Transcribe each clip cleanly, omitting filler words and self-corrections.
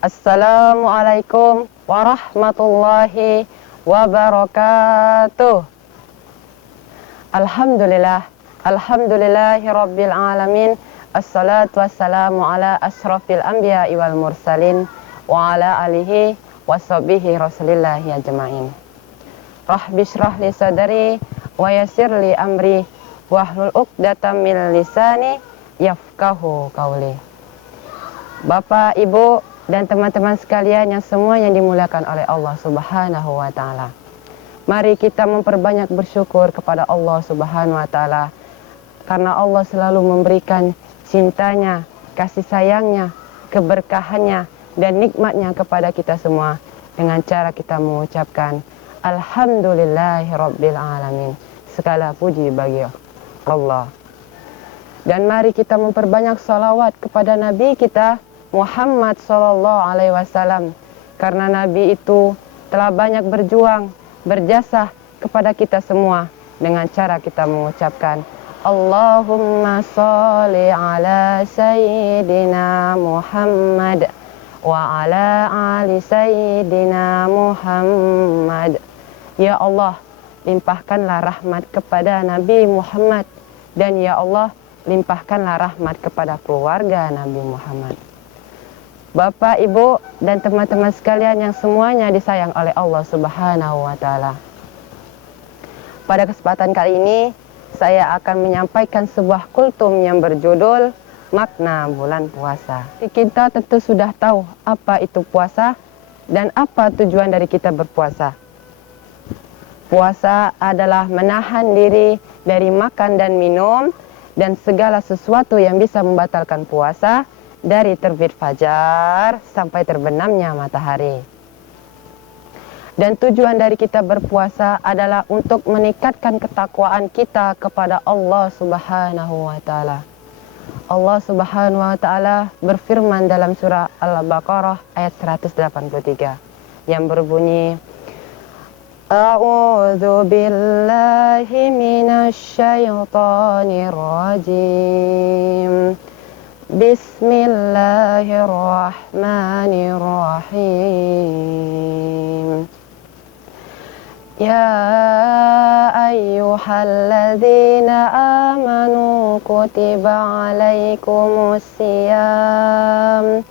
Assalamualaikum warahmatullahi wabarakatuh. Alhamdulillahi rabbil alamin. Assalatu wassalamu ala ashrafil anbiya'i wal mursalin wa ala alihi washabihi rasulillahi ajma'in. Rabbi shrah li sadri wa yassir li amri wahlul 'uqdatam min lisani yafqahu qawli. Bapak, Ibu, dan teman-teman sekalian yang semuanya dimuliakan oleh Allah Subhanahu wa taala. Mari kita memperbanyak bersyukur kepada Allah Subhanahu wa taala karena Allah selalu memberikan cintanya, kasih sayangnya, keberkahannya dan nikmatnya kepada kita semua dengan cara kita mengucapkan Alhamdulillahirabbil alamin. Segala puji bagi Allah. Dan mari kita memperbanyak salawat kepada Nabi kita Muhammad sallallahu alaihi wasallam, karena Nabi itu telah banyak berjuang, berjasa kepada kita semua dengan cara kita mengucapkan Allahumma sholli ala sayyidina Muhammad wa ala ali sayyidina Muhammad. Ya Allah, limpahkanlah rahmat kepada Nabi Muhammad, dan ya Allah, limpahkanlah rahmat kepada keluarga Nabi Muhammad. Bapak, Ibu, dan teman-teman sekalian yang semuanya disayang oleh Allah Subhanahu wa taala. Pada kesempatan kali ini, saya akan menyampaikan sebuah kultum yang berjudul Makna Bulan Puasa. Kita tentu sudah tahu apa itu puasa dan apa tujuan dari kita berpuasa. Puasa adalah menahan diri dari makan dan minum dan segala sesuatu yang bisa membatalkan puasa, dari terbit fajar sampai terbenamnya matahari. Dan tujuan dari kita berpuasa adalah untuk meningkatkan ketakwaan kita kepada Allah Subhanahu wa taala. Allah Subhanahu wa taala berfirman dalam surah Al-Baqarah ayat 183 yang berbunyi A'udzu billahi minasy syaithanir rajim. Bismillahirrahmanirrahim. Ya ayyuhalladzina amanu kutiba alaikumus siyam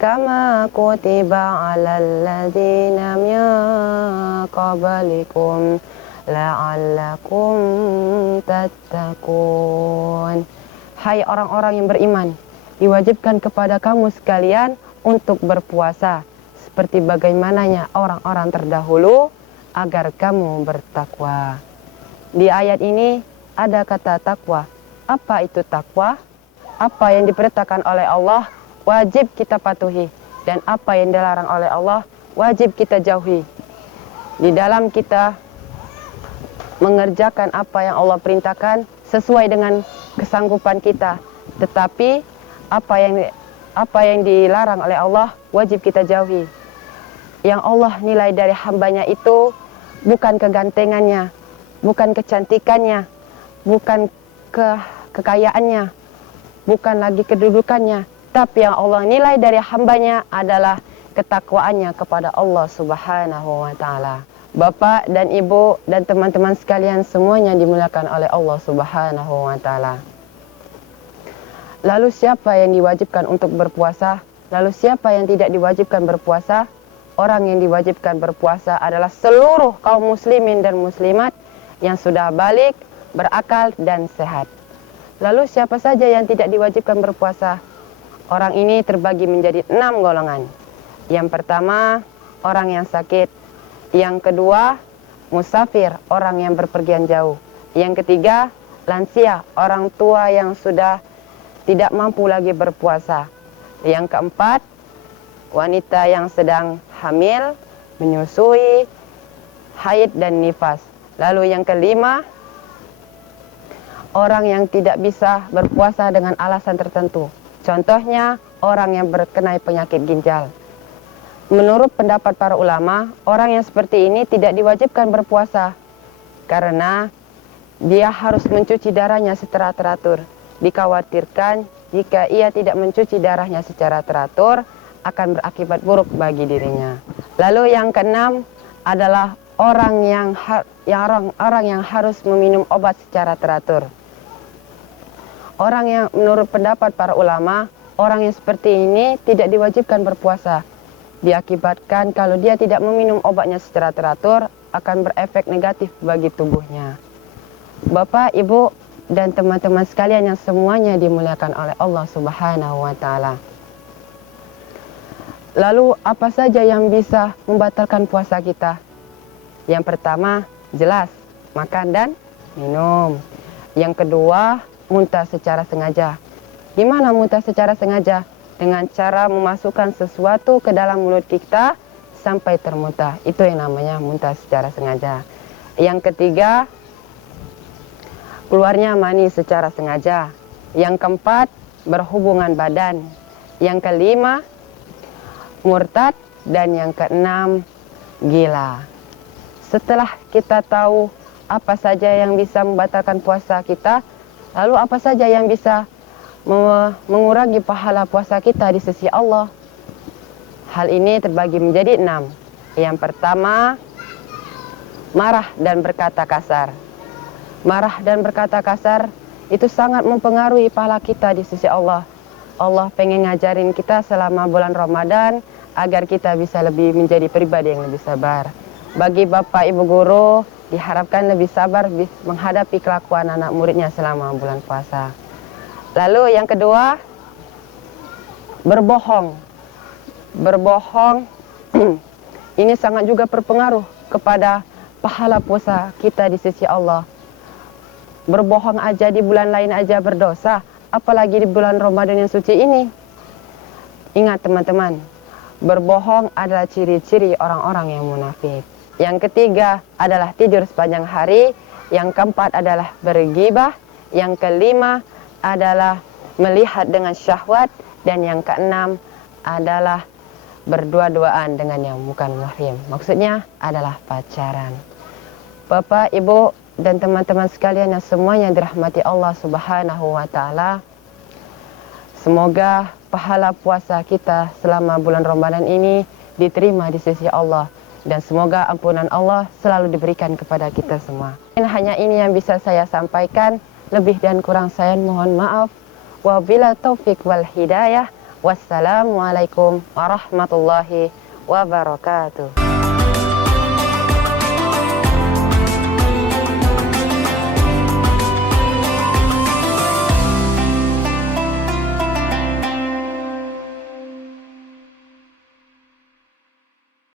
kama kutiba alal ladzina min qablikum la'allakum tattaqun. Hai orang-orang yang beriman, diwajibkan kepada kamu sekalian untuk berpuasa seperti bagaimananya orang-orang terdahulu agar kamu bertakwa. Di ayat ini ada kata takwa. Apa itu takwa? Apa yang diperintahkan oleh Allah wajib kita patuhi, dan apa yang dilarang oleh Allah wajib kita jauhi. Di dalam kita mengerjakan apa yang Allah perintahkan sesuai dengan kesanggupan kita, tetapi apa yang dilarang oleh Allah wajib kita jauhi. Yang Allah nilai dari hambanya itu bukan kegantengannya, bukan kecantikannya, bukan kekayaannya, bukan lagi kedudukannya, tapi yang Allah nilai dari hambanya adalah ketakwaannya kepada Allah Subhanahu wa taala. Bapak dan Ibu dan teman-teman sekalian semuanya dimuliakan oleh Allah Subhanahu wa taala. Lalu siapa yang diwajibkan untuk berpuasa? Lalu siapa yang tidak diwajibkan berpuasa? Orang yang diwajibkan berpuasa adalah seluruh kaum muslimin dan muslimat yang sudah balik, berakal dan sehat. Lalu siapa saja yang tidak diwajibkan berpuasa? Orang ini terbagi menjadi 6 golongan. Yang pertama, orang yang sakit. Yang kedua, musafir, orang yang berpergian jauh. Yang ketiga, lansia, orang tua yang sudah tidak mampu lagi berpuasa. Yang keempat, wanita yang sedang hamil, menyusui, haid dan nifas. Lalu yang kelima, orang yang tidak bisa berpuasa dengan alasan tertentu. Contohnya, orang yang berkenai penyakit ginjal. Menurut pendapat para ulama, orang yang seperti ini tidak diwajibkan berpuasa karena dia harus mencuci darahnya secara teratur. Dikhawatirkan jika ia tidak mencuci darahnya secara teratur akan berakibat buruk bagi dirinya. Lalu yang keenam adalah orang yang harus meminum obat secara teratur. Orang yang menurut pendapat para ulama, orang yang seperti ini tidak diwajibkan berpuasa. Diakibatkan kalau dia tidak meminum obatnya secara teratur akan berefek negatif bagi tubuhnya. Bapak, Ibu, dan teman-teman sekalian yang semuanya dimuliakan oleh Allah Subhanahu wa Ta'ala. Lalu apa saja yang bisa membatalkan puasa kita? Yang pertama, jelas, makan dan minum. Yang kedua, muntah secara sengaja. Gimana muntah secara sengaja? Dengan cara memasukkan sesuatu ke dalam mulut kita sampai termuntah. Itu yang namanya muntah secara sengaja. Yang ketiga, keluarnya mani secara sengaja. Yang keempat, berhubungan badan. Yang kelima, murtad. Dan yang keenam, gila. Setelah kita tahu apa saja yang bisa membatalkan puasa kita, lalu apa saja yang bisa mengurangi pahala puasa kita di sisi Allah. Hal ini terbagi menjadi 6. Yang pertama, marah dan berkata kasar. Marah dan berkata kasar itu sangat mempengaruhi pahala kita di sisi Allah. Allah pengen ngajarin kita selama bulan Ramadan agar kita bisa lebih menjadi pribadi yang lebih sabar. Bagi Bapak Ibu guru, diharapkan lebih sabar menghadapi kelakuan anak muridnya selama bulan puasa. Lalu yang kedua, berbohong. Berbohong ini sangat juga berpengaruh kepada pahala puasa kita di sisi Allah. Berbohong aja di bulan lain aja berdosa, apalagi di bulan Ramadan yang suci ini. Ingat teman-teman, berbohong adalah ciri-ciri orang-orang yang munafik. Yang ketiga adalah tidur sepanjang hari. Yang keempat adalah bergibah. Yang kelima adalah melihat dengan syahwat. Dan yang keenam adalah berdua-duaan dengan yang bukan muhrim. Maksudnya adalah pacaran. Bapak, Ibu, dan teman-teman sekalian yang semuanya dirahmati Allah Subhanahu wa Ta'ala, semoga pahala puasa kita selama bulan Ramadan ini diterima di sisi Allah. Dan semoga ampunan Allah selalu diberikan kepada kita semua. Hanya ini yang bisa saya sampaikan. Lebih dan kurang saya mohon maaf. Wabila taufik wal hidayah. Wassalamualaikum warahmatullahi wabarakatuh.